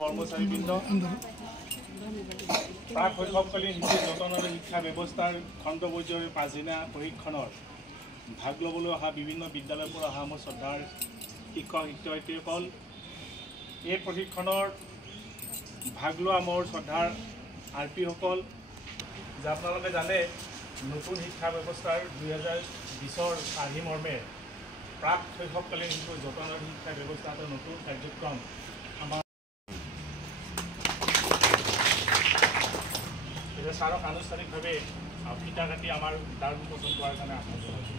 কৰ্মচাৰীবৃন্দ প্ৰাক শৈশৱকালীন শিশু যতন আৰু শিক্ষা ব্যৱস্থাৰ খণ্ড পৰ্যায়ৰ 5 দিনীয়া প্ৰশিক্ষণৰ ভাগ ল'বলৈ অহা বিভিন্ন বিদ্যালয়ৰ পৰা অহা মোৰ শ্ৰদ্ধাৰ শিক্ষক শিক্ষয়িত্ৰীসকল এই প্ৰশিক্ষণৰ ভাগ লোৱা মোৰ শ্ৰদ্ধাৰ আৰপিসকল যে আপোনালোকে জানে নতুন শিক্ষা ব্যৱস্থাৰ 2020ৰ আৰ্হি মৰ্মে প্ৰাক শৈশৱকালীন শিশু যতন আৰু শিক্ষা ব্যৱস্থা এটা নতুন কাৰ্যক্ৰম আমাৰ ছাৰক আনুষ্ঠানিকভাৱে ফিতা কাটি আমাৰ দ্বাৰ উন্মোচন কৰাৰ কাৰণে আহ্বান জনাইছোঁ।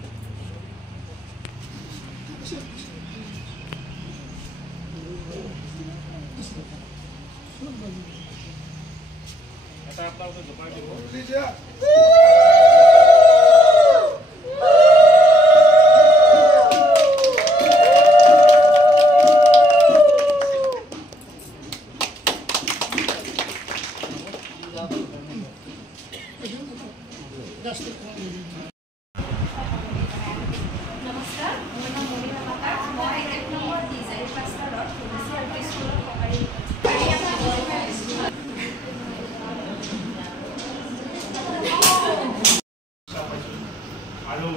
এটা আপোনালোকে জোপাই দিব। नमस्कार मैं नाम मोनिका माता मैं 1 नम्बर डिजाइन क्लास्टारत सीआरपी स्कुलर सहायी আৰু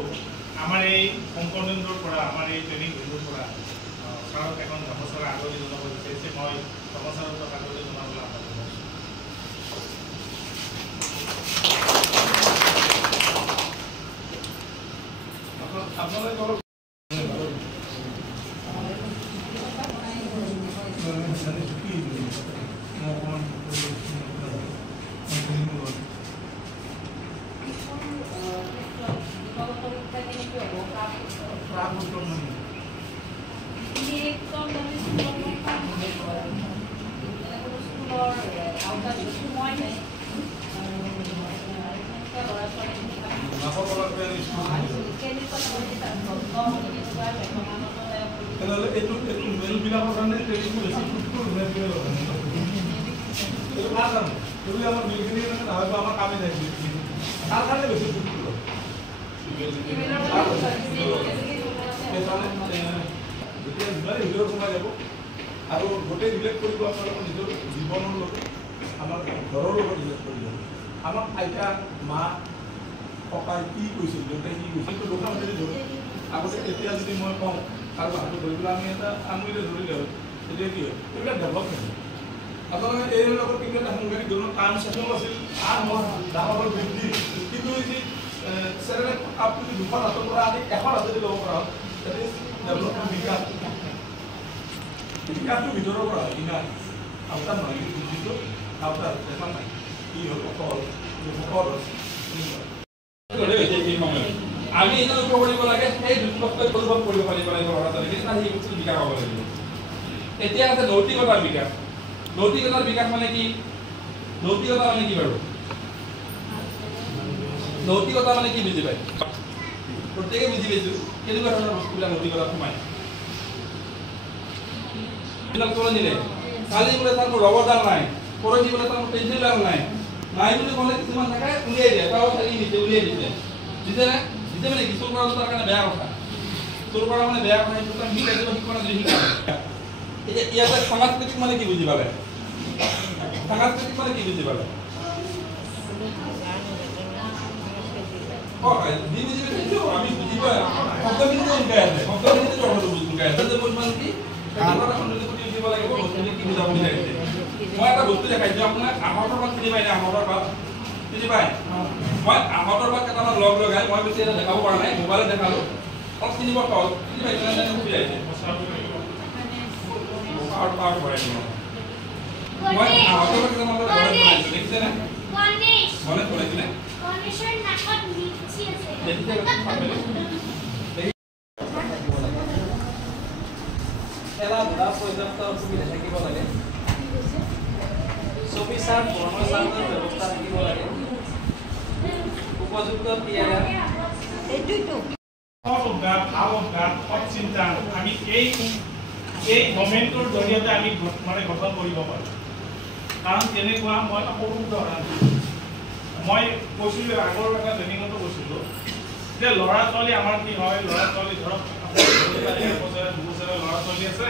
আমাৰ এই সংকলনটোৰ পৰা আমাৰ এই ট্ৰেইনিং ভিডিঅ'ৰ পৰা ছাৰক এখন গামোচাৰ আদৰণি জনাব বিচাৰিছে মই গামোচাৰ আদৰণি জনাবলৈ আহ্বান জনাইছোঁ। আপোনালোকে আৰু গোটেই ৰিলেট কৰিব আপোনালোকৰ নিজৰ জীৱনৰ লগত আমাৰ ঘৰৰ লগত ৰিলেট কৰিব আমাক আইতা মা ককাই কি কৈছিল দেউতাই কি কৈছিল সেইটো দোকান যদি ধৰোঁ আগতে এতিয়া যদি মই কওঁ আৰু হাতত ধৰি পেলাই আমি এটা আঙুলিৰে ধৰিলে হয় তেতিয়া কি হয় এইবিলাক ডেভেলপমেণ্ট আপোনালোকে এই লগত কিন্তু এটা সাংঘাতিক ধৰণৰ কাম চেচন আছিল ডাঙৰ বৃদ্ধি কিন্তু যি চেৰেলেক কাপ যদি 200 হাতৰ পৰা আনি 100 হাত যদি ল'ব পৰা হয় that is development বিকাশ বিকাশটো ভিতৰৰ পৰা হয় কিনা আপোনাৰ নহয় বুজিটো আপোনাৰ দেখা নাই কি হ'ল অকল আমি এটা লক্ষ্য কৰিব লাগে সেই দুৰ্বলতাক অনুভৱ কৰিব পাৰিব লাগিব ল'ৰা-ছোৱালী কিমান সেই বস্তু বিকাশ হ'ব লাগিব। এতিয়া আছে নৈতিকতাৰ বিকাশ। নৈতিকতাৰ বিকাশ মানে কি? নৈতিকতা মানে কি বাৰু? নৈতিকতা মানে কি বুজি পায়? প্ৰত্যেকে বুজি পাইছোঁ কেনেকুৱা ধৰণৰ বস্তুবিলাক নৈতিকতাত সোমায়। এইবিলাক তলে নিলে কালি বোলে তাৰ মোৰ ৰবৰডাল নাই, পৰহি বোলে তাৰ মোৰ পেঞ্চিলডাল নাই বুলি ক'লে কিছুমান থাকে উলিয়াই দিয়ে তাও থাকি দিছে উলিয়াই দিছে দিছেনে দিছে মানে কি চোৰ কৰা তাৰ কাৰণে বেয়া কথা চোৰ কৰা মানে বেয়া কথা সেইটো আমি শিকাই দিব শিক্ষা যদি শিকায়। এতিয়া ইয়াতে সাংস্কৃতিক মানে কি বুজি পালে? সাংস্কৃতিক মানে কি বুজি পালে? আমি বুজি পাই শব্দখিনিতো শিকাই আছে শব্দখিনিতো কথাটো শিকাই আছে যে বলমান কি দিব লাগিব বস্তুখিনি কি বুজাব বিচাৰিছে। মই এটা বস্তু দেখাইছো আপোনাক আহতৰ পাত চিনি পাই নে আহতৰ পাত চিনি পাই মই আহতৰ পাত কেইটামান লগ লগাই মই বেছি এটা দেখাব পৰা নাই মোবাইলত দেখালো অলপ চিনিব সহজ চিনি পাইছে নে বুজাইছে মই আহতৰ পাত কেইটামান লগ বনাইছো দেখিছেনে মনে কৰিছিলে খেলা-ধূলা পৰ্যাপ্ত সুবিধা থাকিব লাগে চৌবিচাৰ কৰ্মচাৰীৰ ব্যৱস্থা থাকিব লাগে উপযুক্ত চিন্তা আমি এই গভৰ্ণমেণ্টৰ জৰিয়তে আমি মানে গঠন কৰিব পাৰোঁ। কাৰণ তেনেকুৱা মই এটা সৰু উদাহৰণ মই কৈছিলোঁ আগৰ এটা ট্ৰেইনিঙতো কৈছিলোঁ যে ল'ৰা ছোৱালী আমাৰ কি হয় ল'ৰা ছোৱালী ধৰক দুবছৰীয়া ল'ৰা ছোৱালী আছে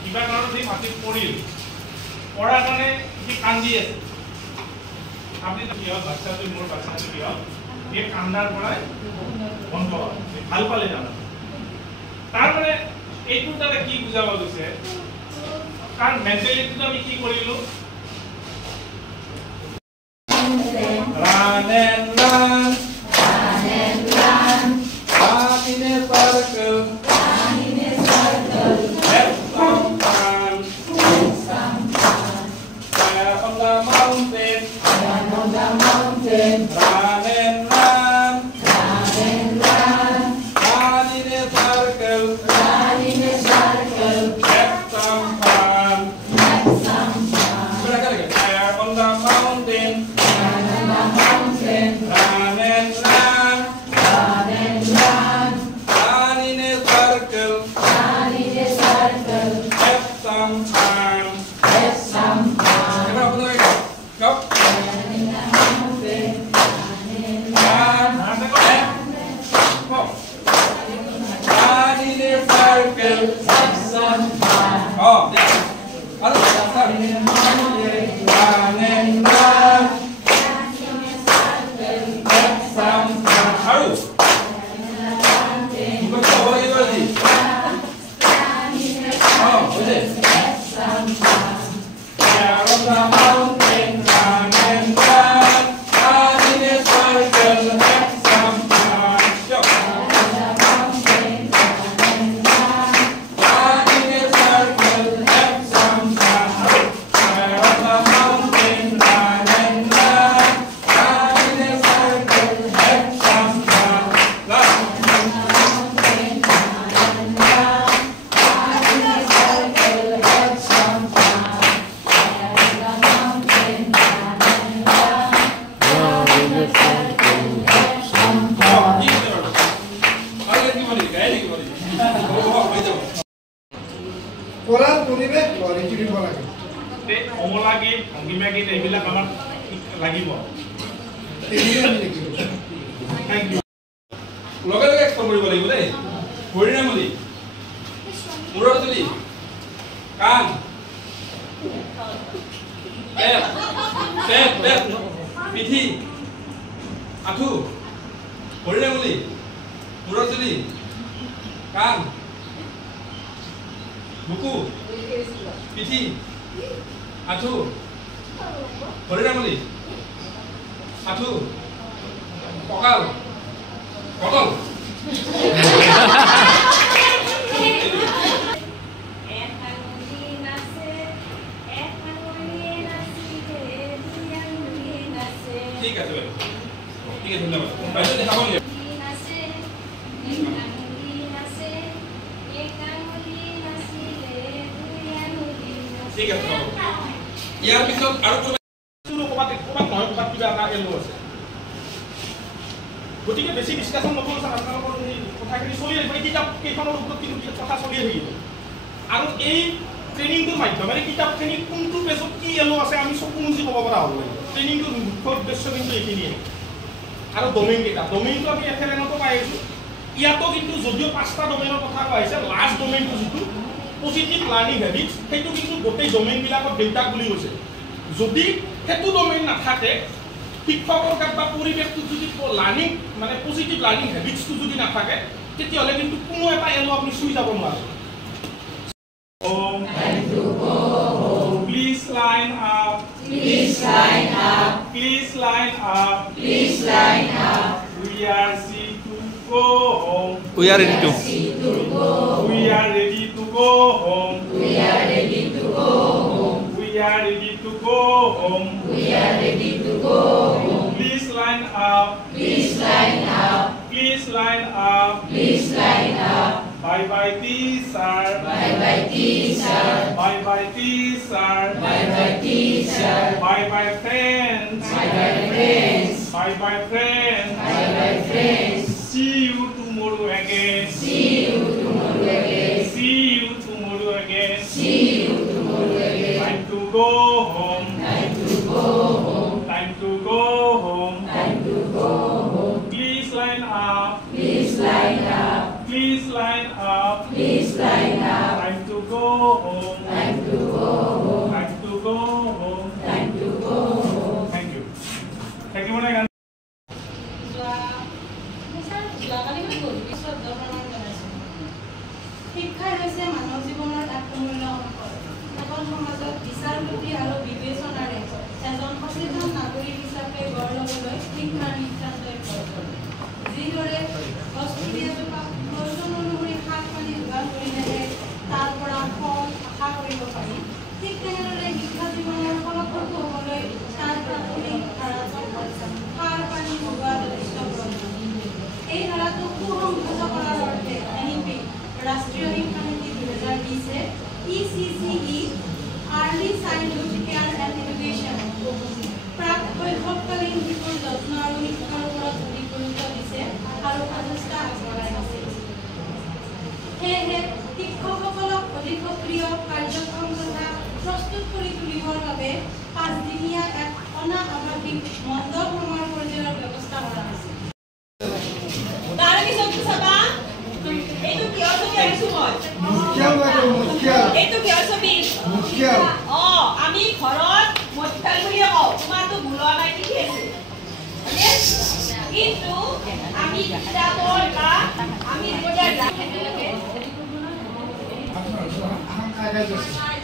কিবা কাৰণত সেই মাটিত পৰিল পঢ়াৰ কাৰণে সি কান্দি আছে আপুনি কি হ'ল বাচ্চাটো মোৰ বাচ্চাটো কি হ'ল এই কান্দাৰ পৰাই বন্ধ হ'ল ভাল পালে জানো তাৰ মানে এইটো তাতে কি বুজাব গৈছে কাৰণ মেণ্টেলিটিটো আমি কি কৰিলোঁ Run and run, run in a circle, have some fun, fire on the mountain, run and run, run in a circle, have some fun, fire on the mountain. Run and run, run in a circle, have some fun. Go. Run in a circle, have some fun. Oh, yeah. Run and run. Harus. Bukan kau lagi lagi. Oh, boleh. Down on the mountain, run and run, run in a circle, have some fun. Go. Run in a circle, have some fun. Down on the mountain, run and run, run in a circle, have some fun. Last. পঢ়াৰ পৰিৱেশ গঢ়ি তুলিব লাগে কমলা গীত ভংগীমা গীত এইবিলাক আমাক লাগিব লগে লগে এক্সপ্লেইন কৰিব লাগিব দেই হৰিণামলী মূৰৰ চুলি কাণ পেট পিঠি আঁঠু হৰিণামলী মূৰৰ চুলি কাণ বুকু পিঠি আঁঠু হৰিণামলী আঁঠু কঁকাল কটল ঠিক আছে ঠিক আছে ধন্যবাদ বাইদেউ দেখাব নেকি ঠিক আছে ইয়াৰ পিছত আৰু গতিকে বেছি ডিছকাশ্যন নকৰোঁ আপোনালোকৰ এই কথাখিনি চলি আহিব এই কিতাপ কেইখনৰ ওপৰত কিন্তু কথা চলিয়ে থাকিব আৰু এই ট্ৰেইনিংটোৰ মাধ্যমেৰে কিতাপখিনি কোনটো পেজত কি এলো আছে আমি চকু মুজি ক'ব পৰা হ'ব লাগিব ট্ৰেইনিংটোৰ মুখ্য উদ্দেশ্য কিন্তু এইখিনিয়ে আৰু ডমেইনকেইটা ডমেইনটো আমি এফএলএনতো পাই আছোঁ ইয়াতো কিন্তু যদিও 5টা ডমেইনৰ কথা কোৱা হৈছে লাষ্ট ডমেইনটো যিটো পজিটিভ লাৰ্নিং হেবিটছ সেইটো কিন্তু গোটেই ডমেইনবিলাকত দেউতাক বুলি কৈছে যদি সেইটো ডমেইন নাথাকে শিক্ষকৰ গাত বা পৰিৱেশটো যদি লাৰ্নিং মানে পজিটিভ লাৰ্নিং হেবিটছটো যদি নাথাকে তেতিয়াহ'লে কিন্তু কোনো এটা এলো আপুনি চুই যাব নোৱাৰে Please line up. Please line up. Please line up. Please line up. We are ready to go home. We are ready to. We are ready to go home. We are ready to go home. We are ready to go home. We are ready to go home. Please line up. Please line up. Please line up. Please line up. Bye bye teacher. Bye bye teacher. Bye bye teacher. Bye bye teacher. Bye bye friends. Bye bye friends. Bye bye friends. Bye bye friends. See you tomorrow again. See you tomorrow again. See you tomorrow again. See you tomorrow again. Time to go home. Time to go home. Time to go home. Time to go home. Please line up. Please line up. Please line up. Please line up. Time to go home. Time to go home. Time to go সমাজত বিচাৰ বুদ্ধি আৰু বিবেচনাৰে এজন সচেতন নাগৰিক হিচাপে গঢ় ল'বলৈ শিক্ষাৰ নিতান্তই প্ৰয়োজন। যিদৰে অষ্ট্ৰেলিয়াজোপা প্ৰয়োজন অনুসৰি সাৰ পানী যোগান কৰিলেহে তাৰ পৰা ফল আশা কৰিব পাৰি, ঠিক তেনেদৰে শিক্ষা জীৱনৰ ফলপ্ৰসূ হ'বলৈ তাৰ প্ৰাথমিক ধাৰাটো সাৰ পানী যোগোৱা যথেষ্ট প্ৰয়োজন। এই ধাৰাটো সুসংহত কৰাৰ অৰ্থে এনইপি ৰাষ্ট্ৰীয় শিক্ষা নীতি 2020 ECCE early childhood care and education প্ৰাক শৈশৱকালীন শিশুৰ যত্ন আৰু শিক্ষাৰ ওপৰত অধিক গুৰুত্ব দিছে আৰু প্ৰচেষ্টা আগবঢ়াই আছে। সেয়েহে শিক্ষকসকলক অধিক সক্ৰিয় কাৰ্যক্ষম তথা প্ৰস্তুত কৰি তুলিবৰ বাবে 5 দিনীয়া এক অনাআভাসিক মণ্ডল ভ্ৰমণ পৰ্যায়ৰ ব্যৱস্থা কৰা হৈছে। আমি ঘৰত মটকাল বুলিয়ে কওঁ, তোমাৰতো ভুলোৱা নাই, ঠিকে আছে, কিন্তু আমি কিতাপৰ বা আমি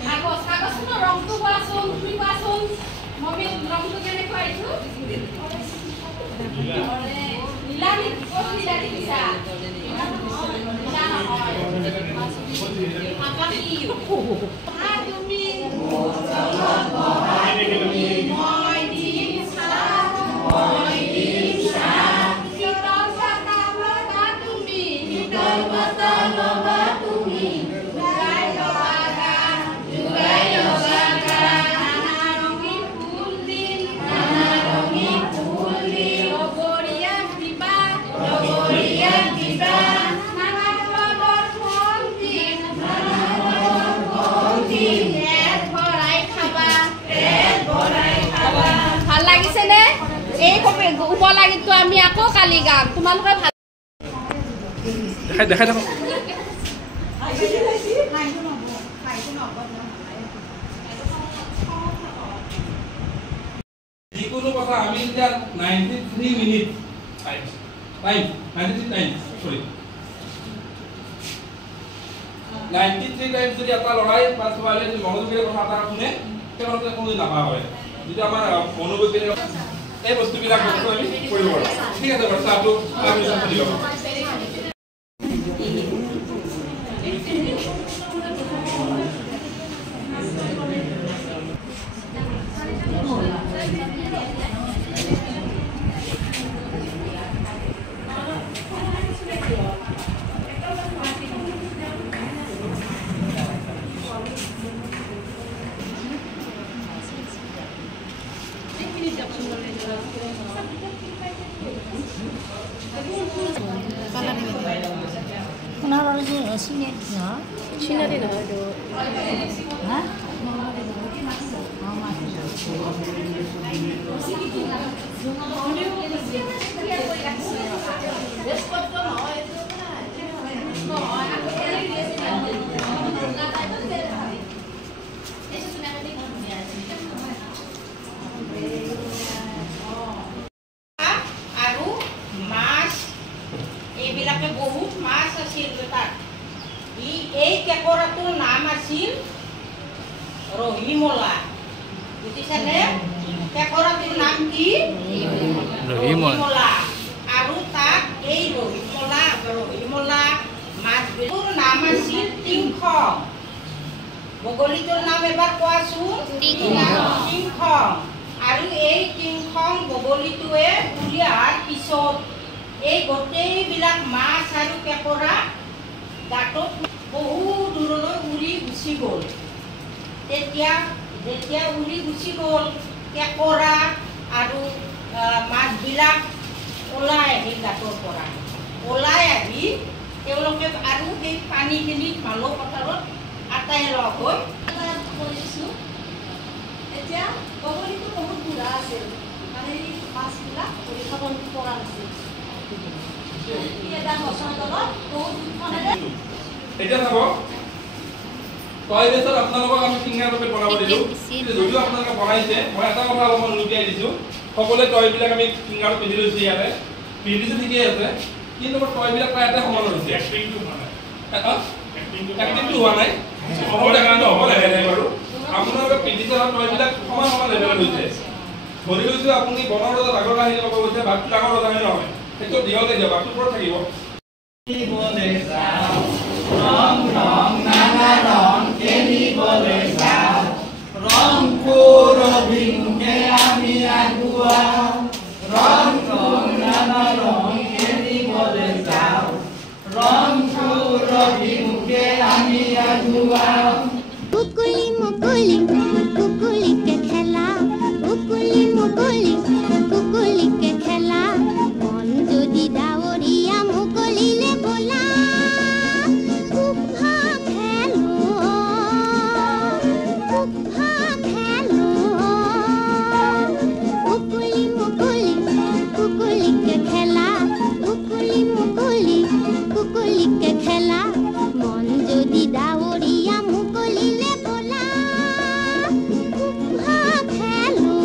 কাগজখনৰ ৰংটো কোৱাচোন, তুমি কোৱাচোন, মই ৰংটো কেনেকুৱা এইটো নীলা দিছা উপলাগিটো আমি আকৌ কালি গাম, তোমালোকে ভাল দেখাই থাকক। যিকোনো কথা আমি এতিয়া 93 মিনিট টাইম 93 টাইম যদি এটা লৰাই বা ছোৱালীয়ে যদি মনোযোগেৰে কথা এটা শুনে তেওঁলোকে কোনো নাপা হয়। যিটো আমাৰ মনোবৈজ্ঞানিক এই বস্তুবিলাক আমি কৰিব পাৰোঁ। ঠিক আছে বাৰু, চাহটো আমি দি ল'ব। বহুত মাছ আছিল তাত। এই কেকৰাটোৰ নাম আছিল ৰহিমলা, বুজিছানে? কেকৰাটোৰ নাম কি? ৰহিমলা। আৰু তাত এই ৰহিমলা মাছটোৰ নাম আছিল টিংখং। বগলীটোৰ নাম এবাৰ কোৱাচোন। টিংখং। আৰু এই টিংখং বগলীটোৱে উৰি অহাৰ পিছত এই গোটেইবিলাক মাছ আৰু কেকৰা গাঁতত বহু দূৰলৈ উৰি গুচি গ'ল। যেতিয়া উৰি গুচি গ'ল, কেকৰা আৰু মাছবিলাক ওলাই আহিল গাঁতৰ পৰা। ওলাই আহি তেওঁলোকে আৰু সেই পানীখিনিত মালৌ পথাৰত আটাই লগ হৈ কৰিছোঁ। এতিয়া বগলীটো বহুত বুঢ়া আছিল, মানে এই মাছবিলাক ধৰি খাব পৰা নাছিল। এতিয়া চাব, তই বেছত আপোনালোকক আমি ফিংগাৰ পেপেট বনাব দিলোঁ। যদিও আপোনালোকে বনাইছে, মই এটা কথা অলপমান লুটিয়াই দিছোঁ। সকলোৱে টয়বিলাক আমি ফিংগাৰত পিন্ধি লৈছোঁ, ইয়াতে পিন্ধিছোঁ ঠিকেই আছে, কিন্তু মোৰ টয়বিলাক প্ৰায় এটাই সমানৰ হৈছে। এক্টিংটো হোৱা নাই, হ'ব লাগে বাৰু। চিকিৎসালয়ত এইবিলাক সমান সমান লেভেলত হৈছে ধৰি লৈছোঁ আপুনি বনৰ ৰজা আগৰ কাহিনী ক'ব গৈছে বাঘটো ডাঙৰ ৰজা নহয় সেইটো দীঘলকৈ দিয়ক বাঘটোৰ ওপৰত থাকিব ৰং ৰং নানা ৰং খেলিবলৈ যাওঁ ৰংপুৰ অভিমুখে আমি আগুৱাওঁ ৰং ৰং নানা ৰং খেলিবলৈ যাওঁ ৰংপুৰ অভিমুখে আমি আগুৱাওঁ কুকুলি মুকুলি কুকুলিকে খেলা কুকুলি মুকুলি কুকুলিকে খেলা মন যদি ডাৱৰীয়া মুকলিলে বলা কুফা খেলো কুকুলি মুকুলি কুকুলিকে খেলা কুকুলি মুকুলি কুকুলিকে খেলা মন যদি ডাৱৰীয়া মুকলিলে বলা কুফা খেলো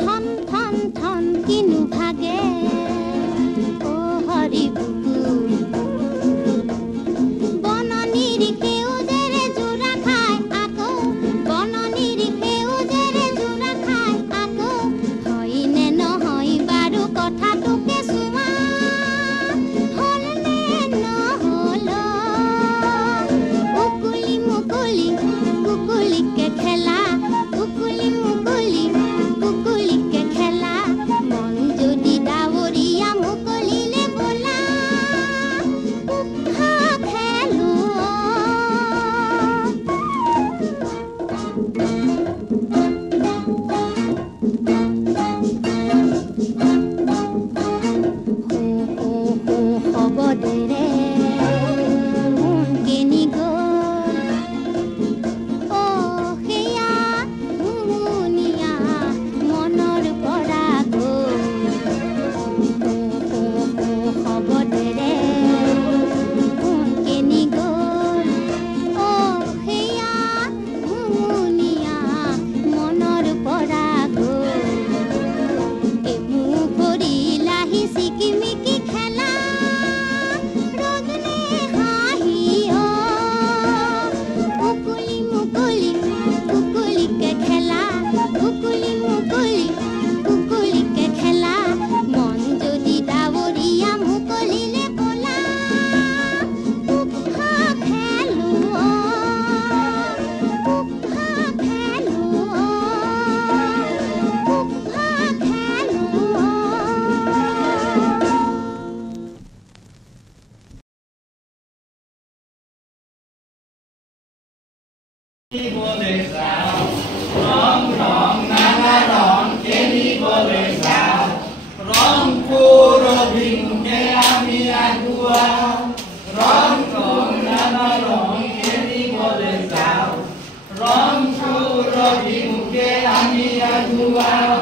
থন থন থন কিনু ভাগে ও হৰি বুকুৰ বননিৰ সেউজেৰে জোৰা খাই আকৌ বননিৰ সেউজেৰে জোৰা খাই আকৌ হয়নে নহয় বাৰু কথাটোকে চোৱা হ'লনে নহ'ল কুকুলি মুকুলি কুকুলিকে খেলা কুকুলি মুকুলি কুকুলিকে খেলা মন যদি ডাৱৰীয়া মুকলিলে বলা কুফা খেলো খবৰেৰে মন কেনি গ'ল অ সেয়া মুমুনিয়া মনৰ পৰা গ'ল খবৰেৰে মন কেনি গ'ল অ সেয়া মুমুনিয়া মনৰ পৰা গ'ল এমু কৰিলাহি চিকিমিকি খেলা ৰজনে হাঁহি অ কুকুলি মুকুলি কুকুলিকে খেলা কুকুলি মুকুলি কুকুলিকে খেলা মন যদি ডাৱৰীয়া মুকলিলে বলা কুফা খেলো কুফা খেলো কুফা খেলো খেলিবলৈ যাওঁ ৰং ৰং নানা ৰং খেলিবলৈ যাওঁ ৰংপুৰ অভিমুখে আমি আগুৱাওঁ ৰং ৰং নানা ৰং খেলিবলৈ যাওঁ ৰংপুৰ অভিমুখে আমি আগুৱাওঁ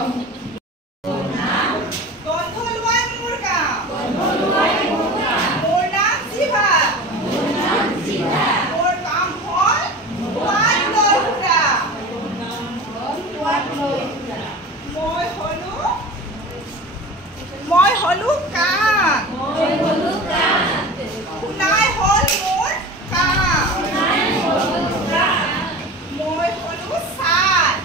গন্ধলুৱাই মোৰ গাঁও মোৰ নাম জিভা মোৰ কাম হ'ল সোৱাদ লৈ ফুৰা মই হলো কাণ শুনাই হ'ল মোৰ কাম মই হলো ছাল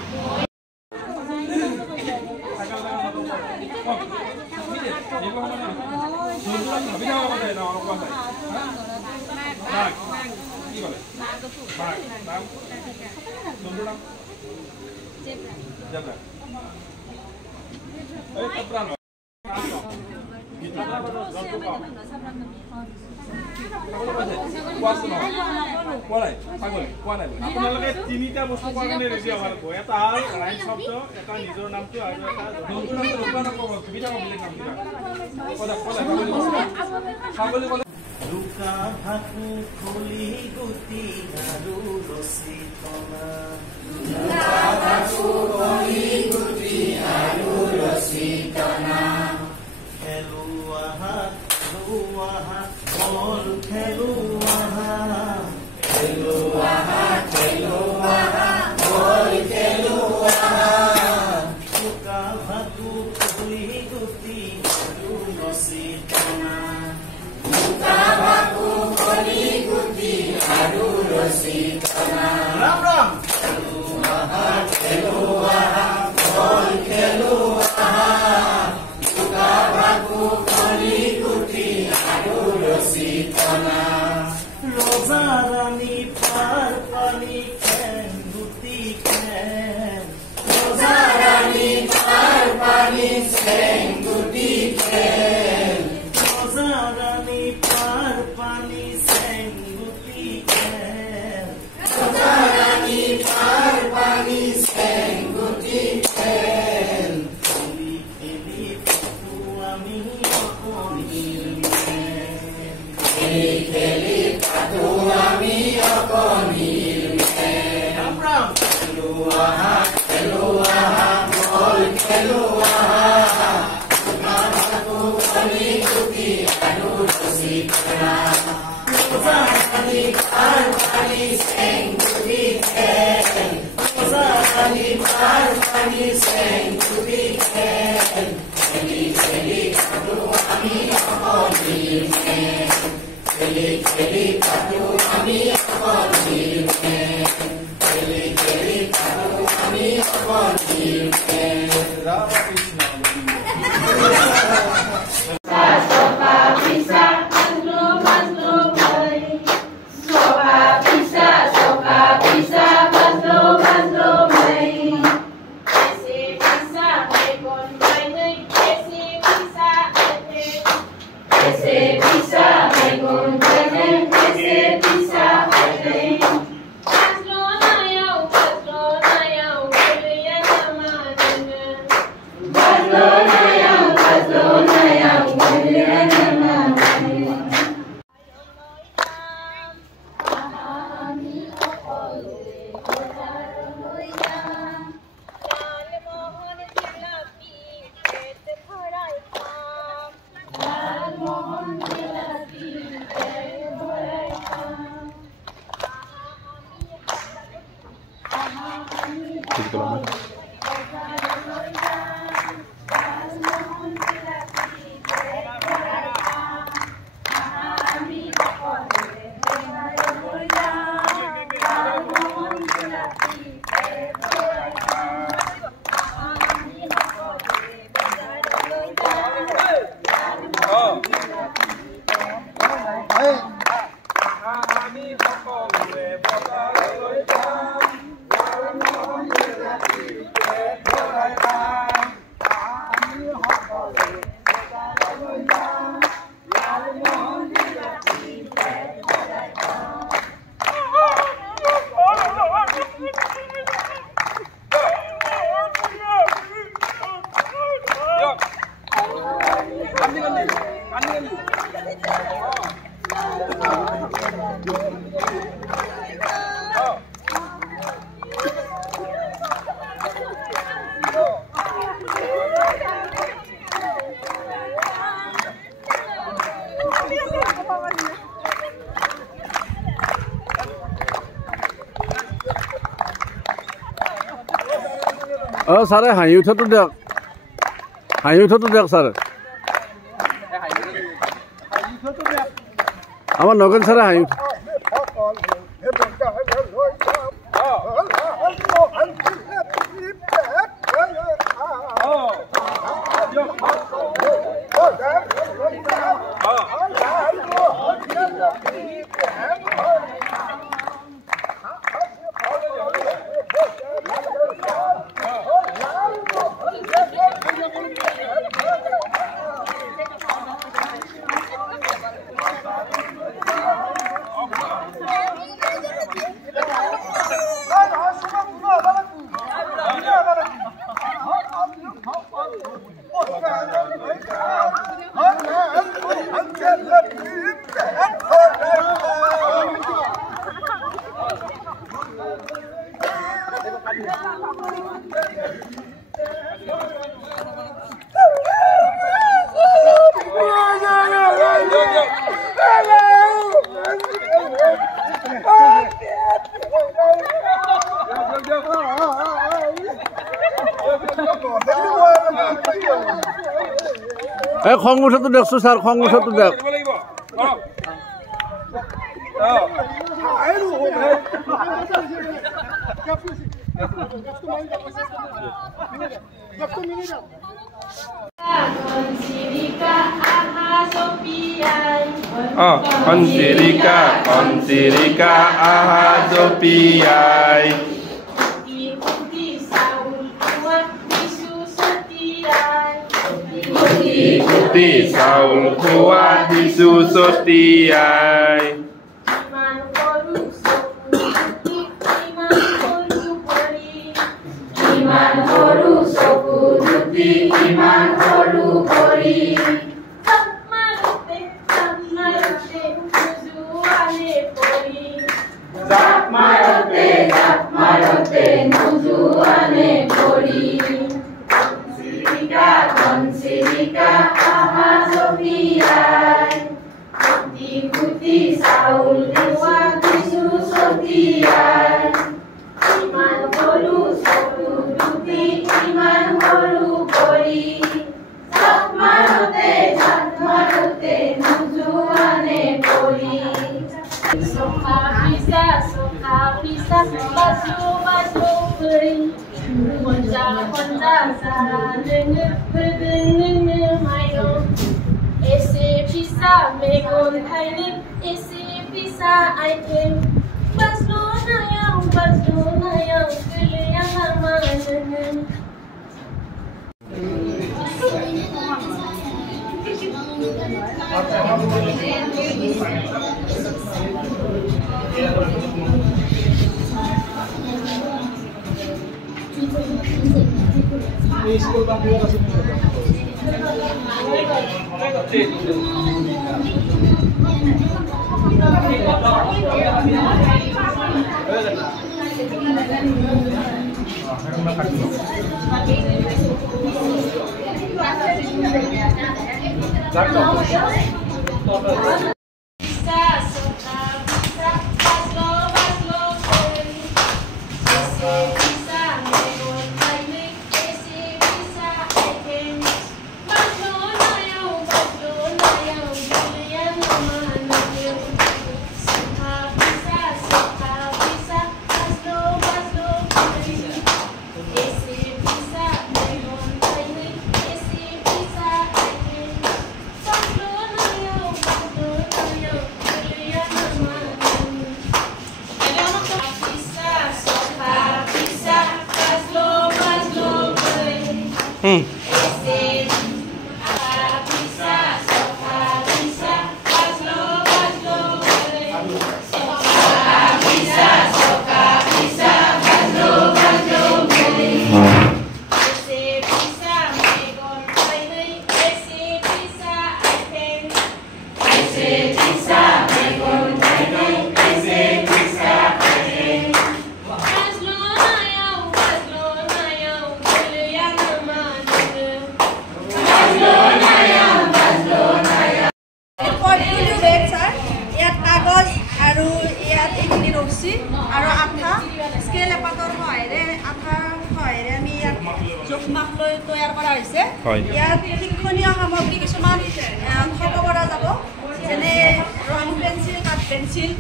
আপোনালোকে তিনিটা বস্তু কোৱাৰ কাৰণে ৰেডি হ'ব লাগিব এটা হ'ল ৰাইট শব্দ এটা নিজৰ নামটো আৰু এটা লুকা ভাকু খুলি গুটি আৰু ৰচি টনা খেলুৱা বল খেলুৱা ৰাম ৰাম ৰজাৰাণী পাৰ পানী খেল গুটি খেল ৰজাৰাণী পাৰ পানী চেংগুটি খেল ৰজাৰাণী পাৰ পানী চেংগুটি খেল ৰজাৰাণী পাৰ পানী চেংগুটি খেল খেলি খেলি পাতো আমি অকণিৰ মেল খেলি খেলি পাতো আমি অকণিৰ মেল ৰাম ৰাম খেলো আহা বল খেলো আহা পাতো আমি গুটি আৰু ৰছী খেলা ৰজাৰাণী পাৰ পানী চেংগুটি খেল ৰজাৰাণী পাৰ পানী চেংগুটি খেল খেলি খেলি পাতো আমি অকণিৰ মেল খেলি খেলি পাতো আমি অকণিৰ মেল খেলি খেলি পাতো আমি অকণিৰ মেল ৰাম কৃষ্ণ ছাৰে হাঁহি উঠাটো দিয়ক ছাৰ আমাৰ নগেন ছাৰে হাঁহি উঠ এই খং উঠাটো দেখছো ছাৰ খং উঠাটো দেখ Konsirika ahazopiai. Ikuti Saul kuat disusotiai. Iman horu sokuruti iman horu kori. Marote nujuane pori. Konsirika ahazopiai. Ikuti Saul kuat disusotiai. Iman horu sokuruti iman horu kori. Marote nujuane pori. Soka bisa, baju beri. Konja sara nenge mayo. Ese bisa megon haine, ese bisa item. Barcelona yang keliang amanan. ইয়াত শিক্ষণীয় সামগ্ৰী কিছুমান থব পৰা যাব, যেনে ৰং pencil, কাঠ পেঞ্চিল।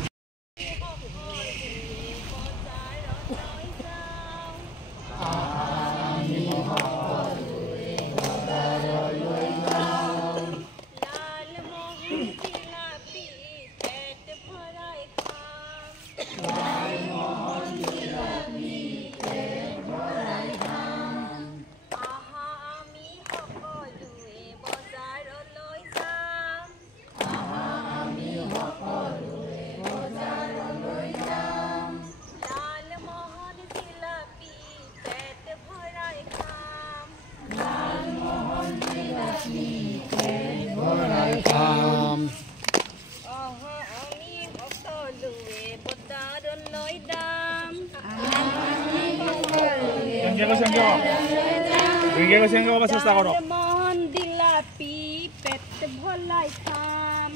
চেষ্টা কৰক। মন দিলাপি পেট ভলাই খাম।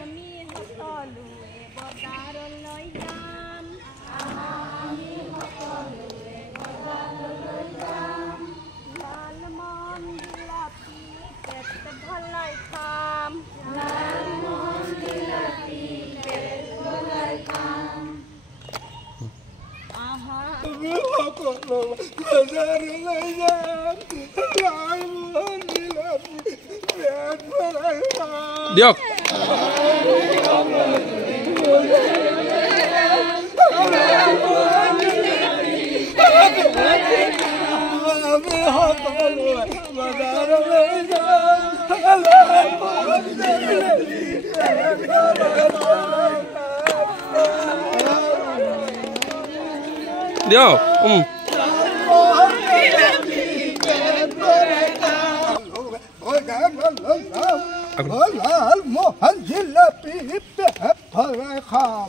আমি সকলোৱে বজাৰলৈ যাম। লাল মন দিলাপি পেট ভলাই খাম। লাল মন দিলাপি পেট দিয়ক দিয়ক মোহন জিলাপি ভৰাই খাম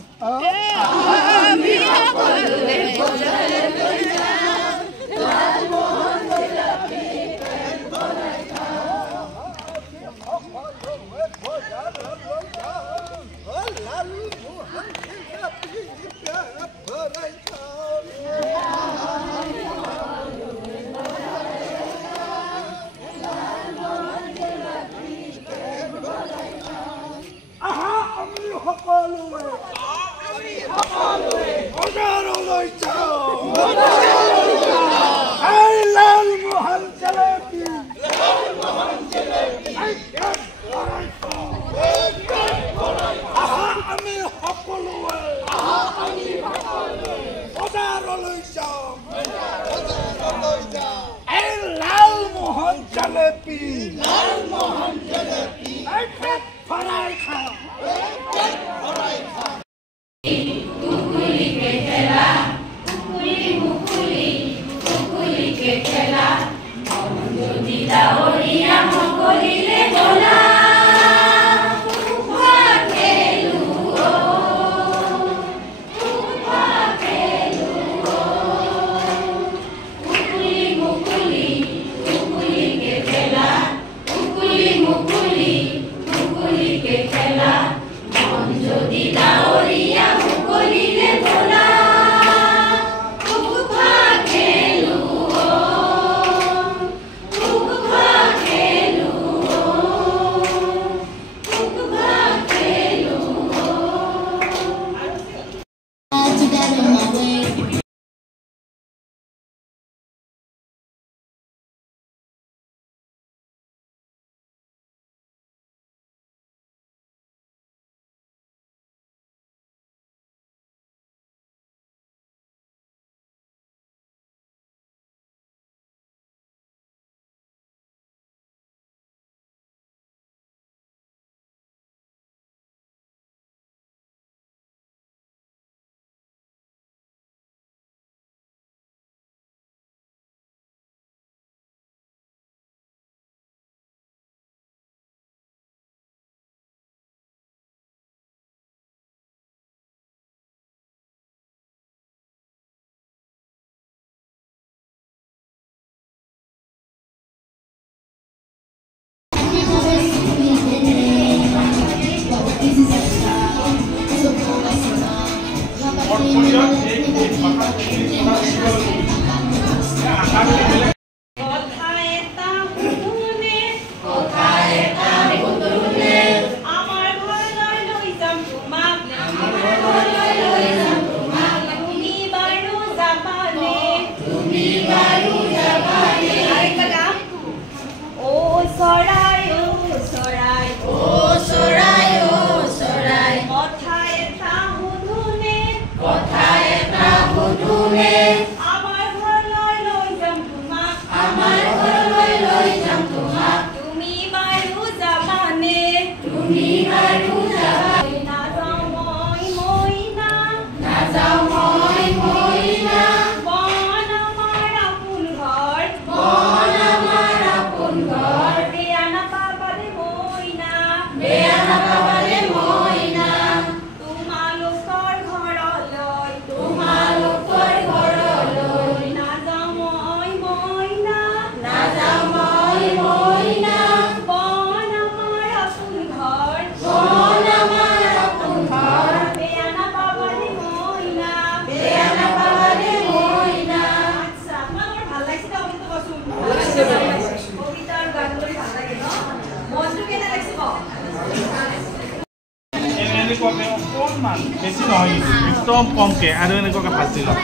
অকণমান বেছি নহয় একদম কমকৈ আৰু এনেকুৱাকৈ ভাজি লওক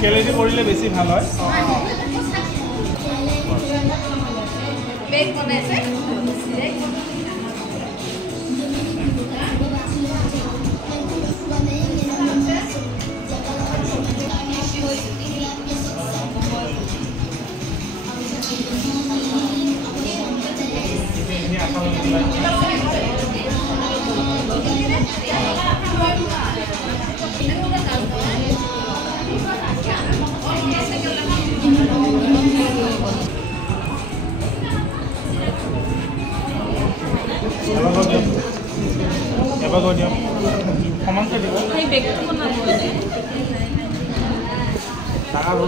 স্কেলেদি কৰিলে বেছি ভাল হয় বেগ বনাইছে এবাৰ দিয়ক সমানকৈ দিব এই বেগটো বনাব টাকা হ'ব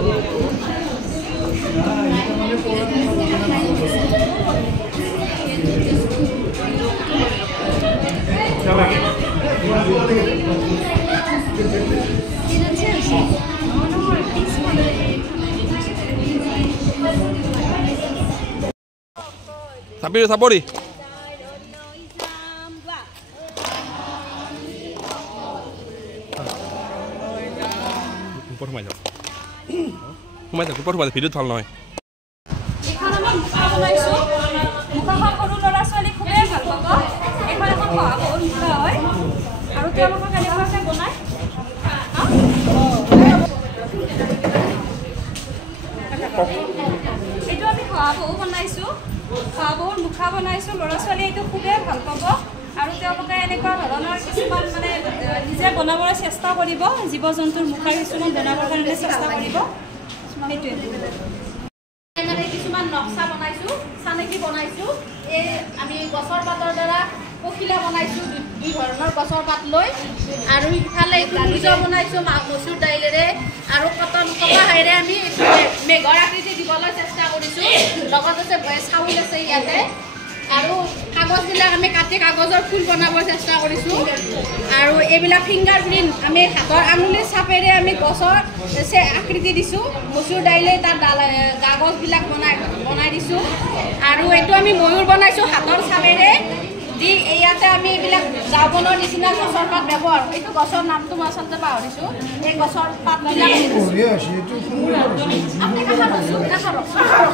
চাপৰি সোমাই যাওক ভিডিঅ'ত ভাল নহয় এখন আমি মুখা বনাইছোঁ মুখাখন সৰু ল'ৰা ছোৱালী খুবেই ভাল পাব এখন এখন বহুত মুখা হয় আৰু তেওঁলোকক কেনেকুৱাকৈ বনায় এইটো আমি শহাপহু বনাইছোঁ শহাপহুৰ মুখা বনাইছোঁ ল'ৰা ছোৱালীয়ে এইটো খুবেই ভাল পাব আৰু তেওঁলোকে এনেকুৱা ধৰণৰ কিছুমান মানে নিজে বনাবলৈ চেষ্টা কৰিব জীৱ জন্তুৰ মুখা কিছুমান বনাবৰ কাৰণে চেষ্টা কৰিব সেইটোৱে কিছুমান নক্সা বনাইছোঁ চানেকি বনাইছোঁ এই আমি গছৰ পাতৰ দ্বাৰা পখিলা বনাইছোঁ দুই ধৰণৰ গছৰ পাত লৈ আৰু ইফালে নিজ বনাইছোঁ মচুৰ দাইলেৰে আৰু কপাহেৰে আমি মেঘৰ আকৃতি দিবলৈ চেষ্টা কৰিছোঁ লগত আছে চাউল আছে ইয়াতে আৰু কাগজবিলাক আমি কাটি কাগজৰ ফুল বনাবৰ চেষ্টা কৰিছোঁ আৰু এইবিলাক ফিংগাৰ প্ৰিণ্ট আমি হাতৰ আঙুলিৰ চাপেৰে আমি গছৰ আকৃতি দিছোঁ মচুৰ দাইলে তাত কাগজবিলাক বনাই দিছোঁ আৰু এইটো আমি ময়ূৰ বনাইছোঁ হাতৰ চাপেৰে দি ইয়াতে আমি এইবিলাক জাবনৰ নিচিনা গছৰ পাত ব্যৱহাৰ এইটো গছৰ নামটো মই আচলতে পাহৰিছোঁ এই গছৰ পাতবিলাক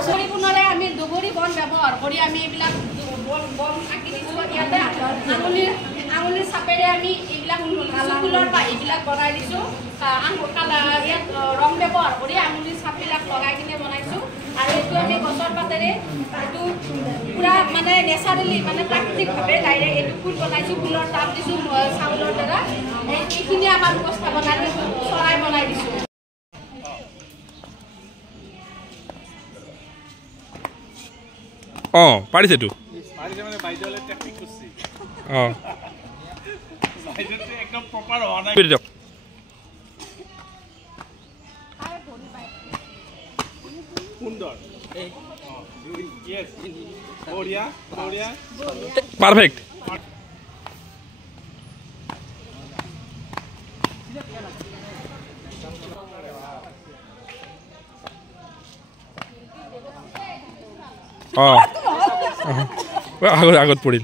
পৰিপূৰ্ণৰে আমি দুবৰি বন ব্যৱহাৰ কৰি আমি এইবিলাক বন আঁকি দিছোঁ ইয়াতে আঙুলিৰ চাপেৰে আমি এইবিলাক ফুলৰ বাহিবিলাক বনাই দিছোঁ ইয়াত ৰং ব্যৱহাৰ কৰি আঙুলিৰ চাপবিলাক লগাই কিনে বনাইছোঁ আৰু এইটো আমি গছৰ পাতেৰে এইটো পূৰা মানে নেচাৰেলি মানে প্ৰাকৃতিকভাৱে ডাইৰেক্ট এইটো ফুল বনাইছোঁ ফুলৰ টাব দিছোঁ চাউলৰ দ্বাৰা এইখিনি আমাৰ ব্যৱস্থা বনাই দিছোঁ চৰাই বনাই দিছোঁ অঁ পাৰিছেতো মানে বাইদেউলে টেকনিক কৰিছে অঁ বাইদেউটো একদম প্ৰপাৰ হোৱা নাই দিয়ক সুন্দৰ বঢ়িয়া বঢ়িয়া পাৰফেক্ট অঁ আগত পৰিল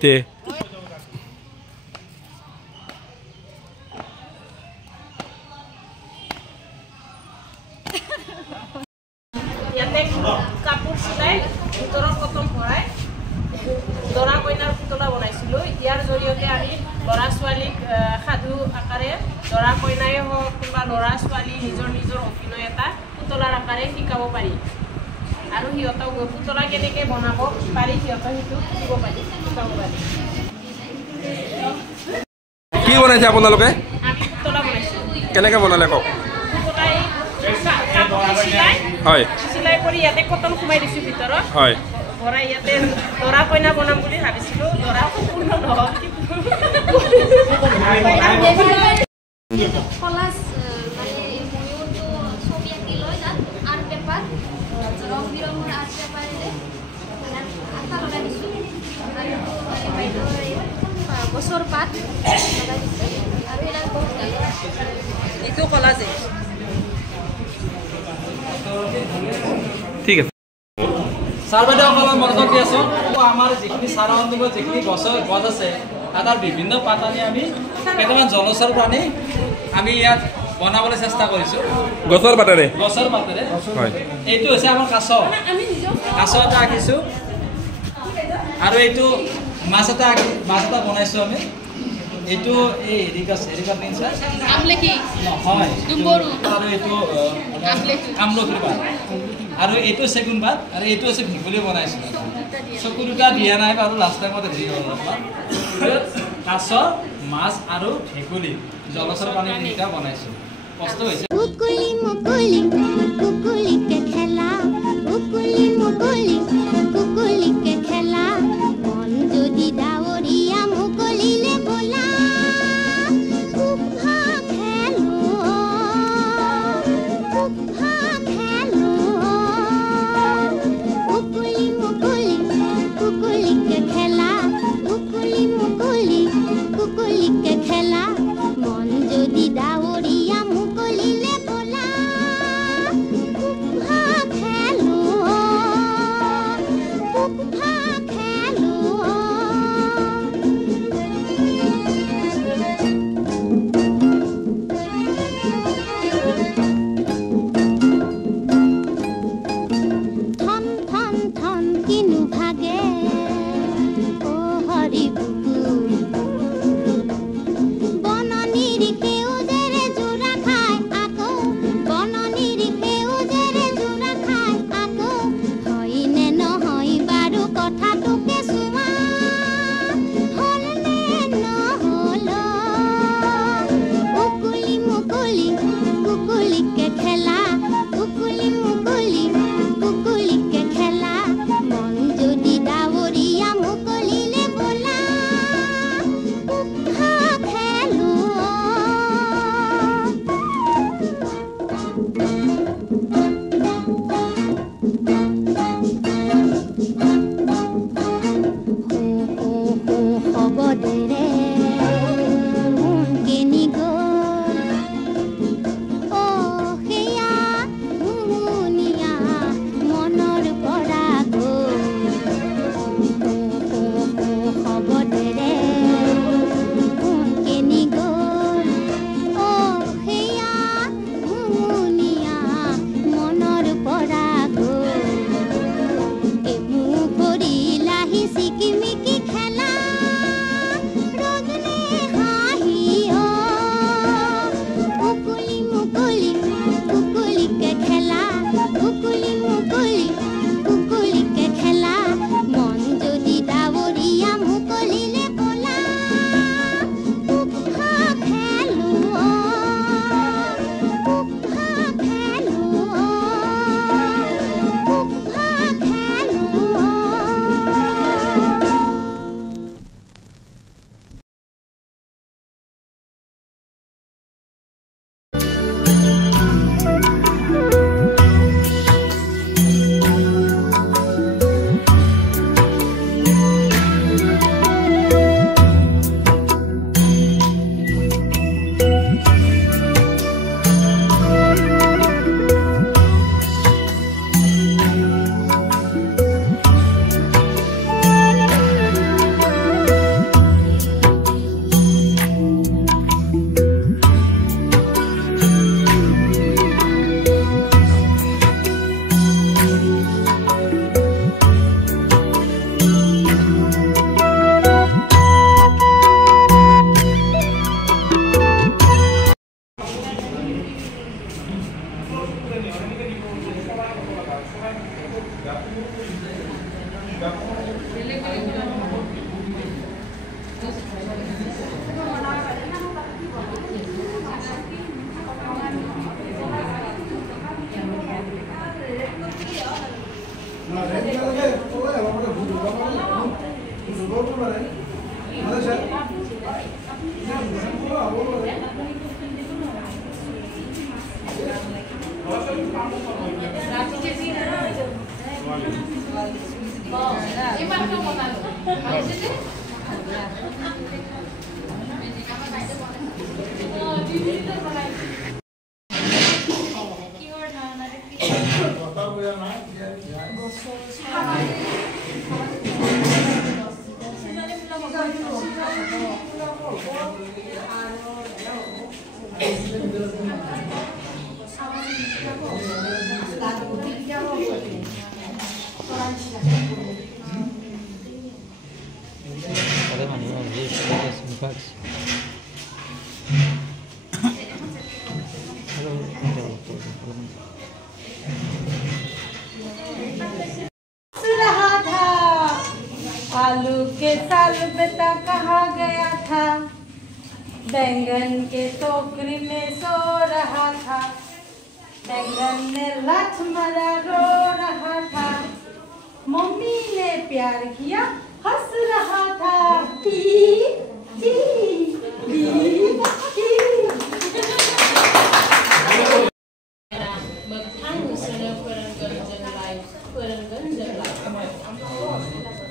তে ইয়াতে কাপোৰ চিলাই ভিতৰত কটন ভৰাই দৰা কইনাৰ পুতলা বনাইছিলোঁ ইয়াৰ জৰিয়তে আমি ল'ৰা ছোৱালীক সাধু আকাৰে দৰা কইনাই হওক কিংবা ল'ৰা ছোৱালী নিজৰ অভিনয় এটা পুতলাৰ আকাৰে শিকাব পাৰি আৰু সিহঁতক পুতলা কেনেকৈ বনাব পাৰি সিহঁতক সেইটো শিকিব পাৰি শিকাব পাৰি কি বনাইছে আপোনালোকে আমি পুতলা বনাইছোঁ কেনেকৈ বনালে কওক পুতলাই কাপোৰ হয় চিলাই কৰি ইয়াতে কটন সোমাই দিছোঁ ভিতৰত হয় ভৰাই ইয়াতে দৰা কইনা বনাম বুলি ভাবিছিলোঁ দৰা সম্পূৰ্ণ নহ'ল কলাজ মানে ময়ূৰটো ছবি আঁকি লৈ তাত আৰ্ট পেপাৰ ৰং বিৰঙৰ আৰ্ট পেপাৰেৰে আঠা লগাই দিছোঁ আৰু গছৰ পাত লগাই দিছে আৰু এইডাল বহুত এইটো কলাজে ঠিক আছে ছাৰ বাইদেউসকলৰ মনোযোগ দিয়াচোন আমাৰ যিখিনি চাৰাউণ্ডিঙত যিখিনি গছ আছে তাৰ বিভিন্ন পাত আনি আমি কেইটামান জলচৰ প্ৰাণী আমি ইয়াত বনাবলৈ চেষ্টা কৰিছোঁ গছৰ পাতেৰে হয় এইটো হৈছে আমাৰ কাছ এটা আঁকিছোঁ আৰু এইটো মাছ এটা বনাইছোঁ আমি এইটো এই আমলখি নহয় আৰু এইটো আমলখিৰ পাত আৰু এইটো চেগুন পাত আৰু এইটো হৈছে ভেকুলী বনাইছোঁ চকু দুটা দিয়া নাই বাৰু লাষ্ট টাইমত হেৰি হ'ল কাছ মাছ আৰু ভেকুলী জলচৰ পানী তিনিটা বনাইছোঁ কষ্ট হৈছে आलू के साल बेटा कहाँ गया था, बैंगन के टोकरी में सो रहा था, बैंगन ने लात मारा रो रहा था, मम्मी ने प्यार किया हंस रहा था, पी पी पी पी।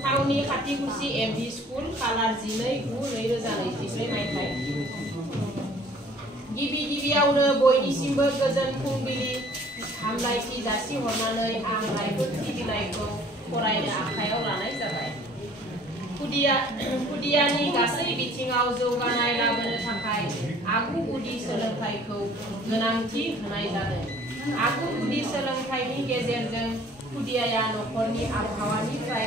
टाउननि खाथिगुसि एमभि स्कुल कालार 12/9/2023 मायथाइ गिबियावनो बयनिसिमबो गोजोन फुंबिलि हामलायथि जासिहरनानै आं लाइफोरनि बिलाइखौ फरायनो आखायाव लानाय जाबाय। खुदियानि गासै बिथिङाव जौगानाय लाबोनो थाखाय आगु गुदि सोलोंथाइखौ गोनांथि होनाय जादों। आगु गुदि सोलोंथाइनि गेजेरजों खुदियाया नखरनि आबहावानिफ्राय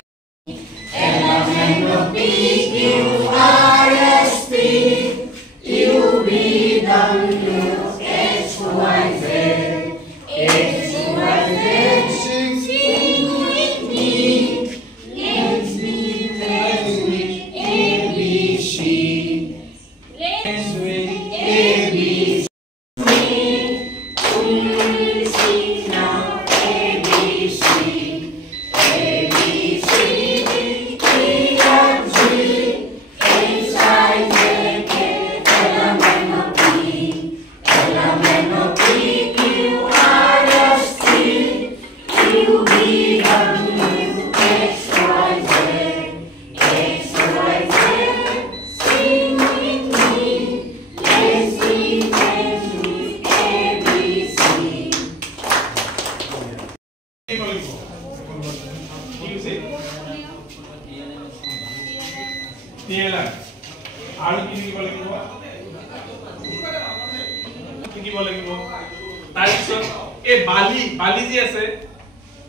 बाली जी আছে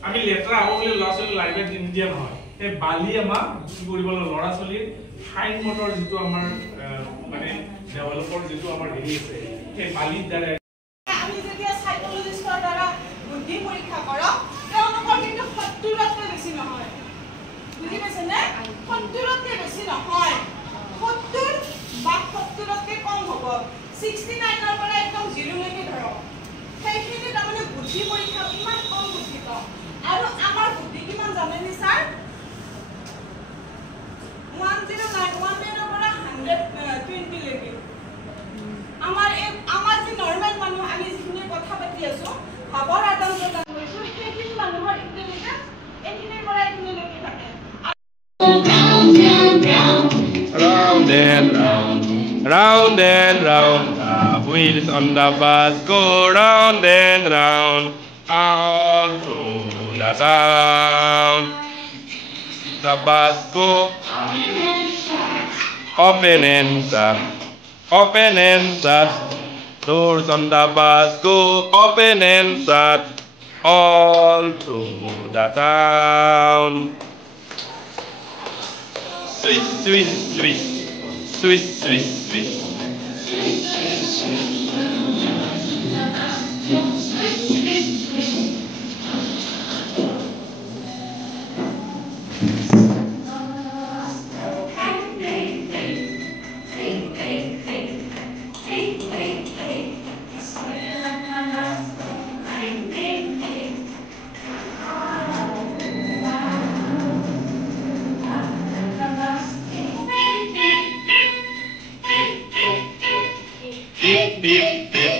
আমি লেটাৰ আমলে লছলি লাইব্ৰেৰী ইন্ডিয়া নহয় এই বালি আমাৰ কি কৰিবলৈ লৰা চলি ফাইন মটৰ যেটো আমাৰ মানে ডেভেলপাৰ যেটো আমাৰ হেৰি আছে এই বালিৰ দ্বাৰা আমি যেতিয়া সাইকোলজিষ্টৰ দ্বাৰা বুদ্ধি পৰীক্ষা কৰক তেওঁলোকৰ কিন্তু 70তকৈ বেছি নহয় বুজি পাইছে নে 70তকৈ বেছি নহয় 70 বা 70তকৈ কম হ'ব 69ৰ পৰা একদম 0 লৈকে ধৰক সেইখিনি তাৰমানে বুদ্ধি পৰীক্ষা ইমান কম বুদ্ধি কম আৰু আমাৰ বুদ্ধি কিমান জানেনে স্যাৰ 109 ৰ পৰা 120 লৈকে আমাৰ যে নৰ্মেল মানুহ আমি যিখিনি কথা পাতি আছো ভাবৰ আদান প্ৰদান কৰিছো সেইখিনি মানুহৰ ইন্টেলিজেন্স এইখিনিৰ পৰা এইখিনিলৈকে থাকে Round and round, round and round, the wheels on the bus go round and round, all through the town. The bus go open and shut, open and shut. Doors on the bus go open and shut, all through the town. Swish, swish, swish, swish, swish, swish. Beep, beep, beep.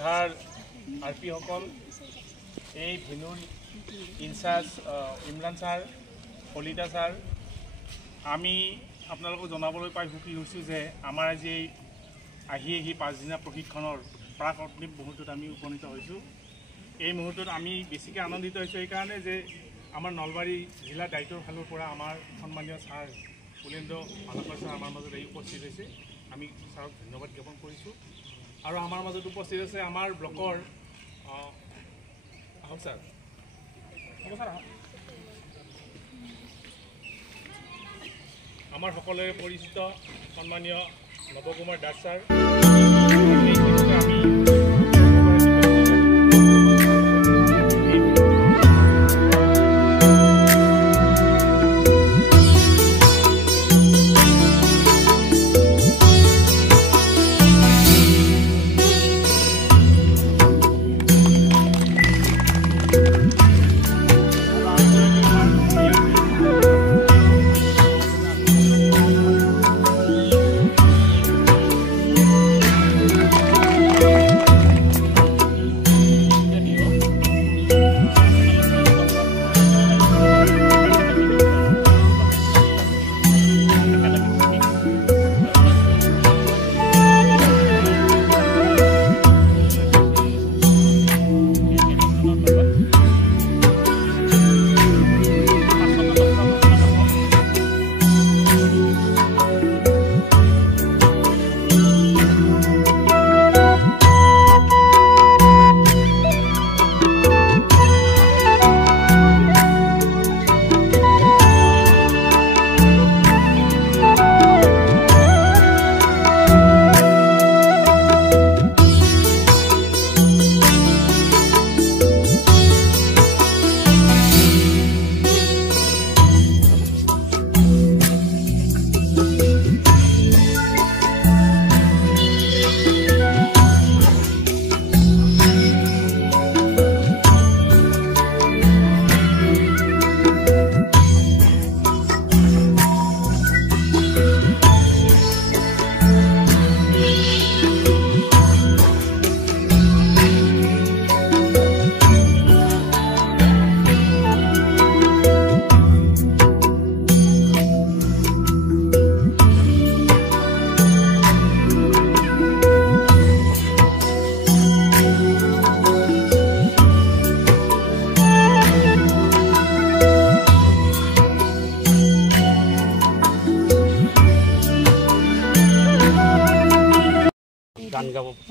শ্ৰদ্ধাৰ আৰপিসকল, এই ভেনুৰ incharge Imran sir, Kalita sir, আমি আপোনালোকক জনাবলৈ পাই সুখী হৈছোঁ যে আমাৰ আজি আহি 5 দিনীয়া প্ৰশিক্ষণৰ প্ৰাক অন্তিম মুহূৰ্তত আমি উপনীত হৈছোঁ। এই মুহূৰ্তত আমি বেছিকৈ আনন্দিত হৈছোঁ এইকাৰণে যে আমাৰ নলবাৰী জিলা দায়িত্বৰ ফালৰ পৰা আমাৰ সন্মানীয় ছাৰ কুলেন্দ্ৰ মালাকৰ ছাৰ আমাৰ মাজত আহি উপস্থিত হৈছে। আমি ছাৰক ধন্যবাদ জ্ঞাপন কৰিছোঁ। আৰু আমাৰ মাজত উপস্থিত আছে আমাৰ ব্লকৰ আহক ছাৰ, হ'ব ছাৰ আহক, আমাৰ সকলোৰে পৰিচিত সন্মানীয় নৱকুমাৰ দাস ছাৰ।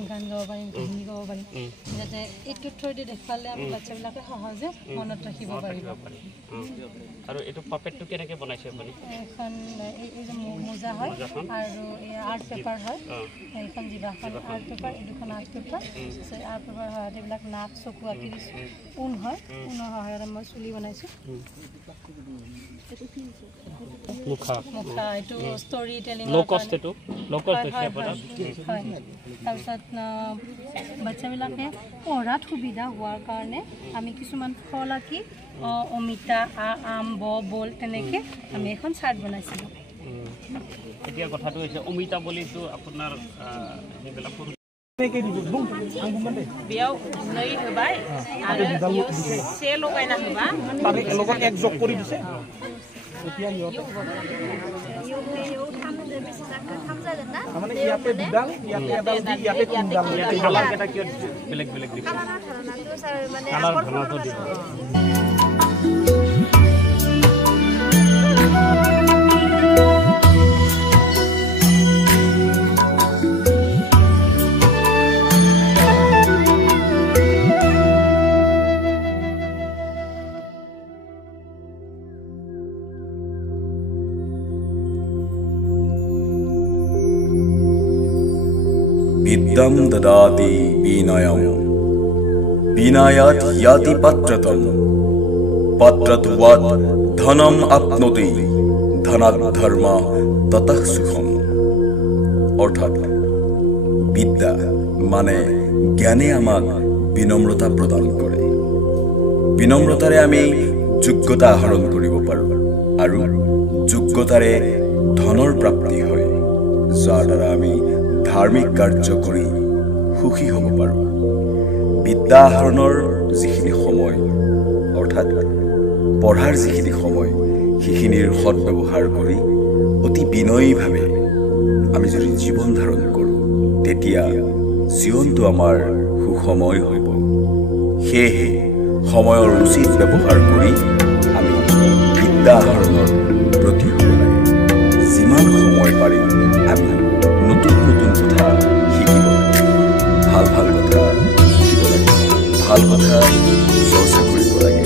গান গাব পাৰিম, কাহিনী গাব পাৰিম, যাতে এইটোৰ থ্ৰুদি দেখুৱালে আমি বাচ্চাবিলাকে সহজে মনত ৰাখিব পাৰিব। আৰু এইটো পাপেটটো কেনেকৈ বনাইছে আপুনি? এখন এই যে মোজা হয় আৰু এই আৰ্ট পেপাৰ হয়, এইখন জিভাখন আৰ্ট পেপাৰ, এই দুখন আৰ্ট পেপাৰ। আৰ্ট পেপাৰ সহায়ত এইবিলাক নাক চকু আঁকি দিছোঁ। ঊণ হয়, ঊণৰ সহায়ত মই চুলি বনাইছোঁ। মুখা এইটো ষ্টৰি টেলিং তাৰপিছত বাচ্চাবিলাকে পঢ়াত সুবিধা হোৱাৰ কাৰণে আমি কিছুমান ফল আঁকি অমিতা, আম, বল তেনেকৈ আমি এখন চাৰ্ট বনাইছিলোঁ। এতিয়া কথাটো হৈছে অমিতা বুলিতো আপোনাৰ সেইবিলাক बेयाव नै होबाय आरो से लगायना होबा तारे লগত এক যোগ কৰি দিছে এতিয়া মানে ইয়াতে দুডাল ইয়াতে এডাল দি ইয়াতে তিনডাল কালাৰ কেটা কি বেলেগ বেলেগ দিছে কালাৰ ধাৰণাটো দিব विद्यं ददाति विनयं विनयात् याति पात्रतं पात्रत्वात् धनम् आप्नोति धनात् धर्म ततः सुखम अर्थात विद्या माने ज्ञाने आमाक विनम्रता प्रदान करे विनम्रतारे आमी योग्यता आहरण करिब पारो आरु योग्यतारे धনৰ प्राप्ति হয় যাৰ দ্বাৰা আমি धार्मिक कार्य करी सुखी हब पारो। বিদ্যা আহৰণৰ যিখিনি সময় অৰ্থাৎ পঢ়াৰ যিখিনি সময় সেইখিনিৰ সৎব্যৱহাৰ কৰি অতি বিনয়ীভাৱে আমি যদি জীৱন ধাৰণ কৰোঁ তেতিয়া জীৱনটো আমাৰ সুসময় হ'ব। সেয়েহে সময়ৰ উচিত ব্যৱহাৰ কৰি আমি বিদ্যা আহৰণৰ ব্ৰতী হ'ব লাগে। যিমান সময় পাৰি আমি নতুন নতুন কথা শিকিব লাগে, ভাল ভাল কথা শিকিব লাগে, ভাল কথা চৰ্চা কৰিব লাগে।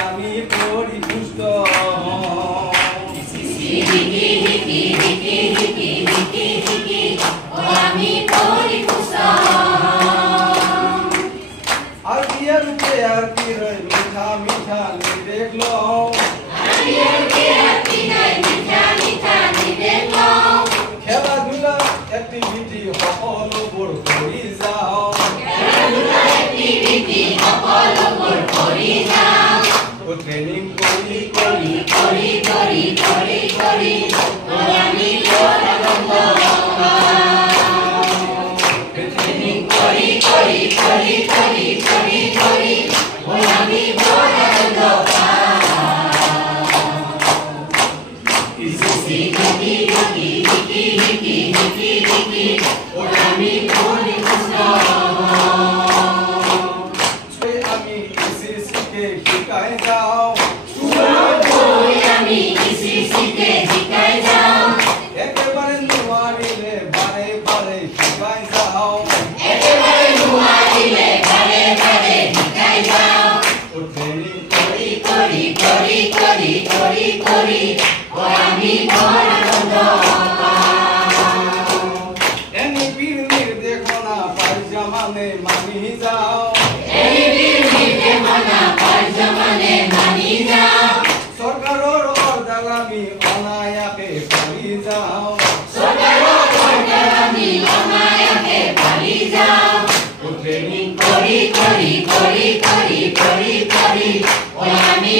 আমি পৰিপুষ্ট আৰ বিয়েৰ ৰূপে আৰ কি ৰয় মিঠা মিঠা নিৰ্দেশ লও খেলাধুলা এক্টিভিটি সকলোবোৰ কৰি যাওঁ ট্ৰেইনিং কৰি কৰি কৰি কৰি কৰি কৰি আমি ট্ৰেইনিং কৰি কৰি কৰি কৰি কৰি কৰি আমি শিকাই যাওঁ একেবাৰে নোৱাৰিলে বাৰে বাৰে শিকাই যাওঁ ট্ৰেইনিং কৰি কৰি কৰি কৰি কৰি কৰি এনিপিৰ নিৰ্দেশনা পাইজামানে মানি যাওঁ চৰকাৰৰ অৰ্ডাৰ আমি অনায়াসে পালি যাওঁ ট্ৰেইনিং কৰি কৰি কৰি কৰি কৰি কৰি আমি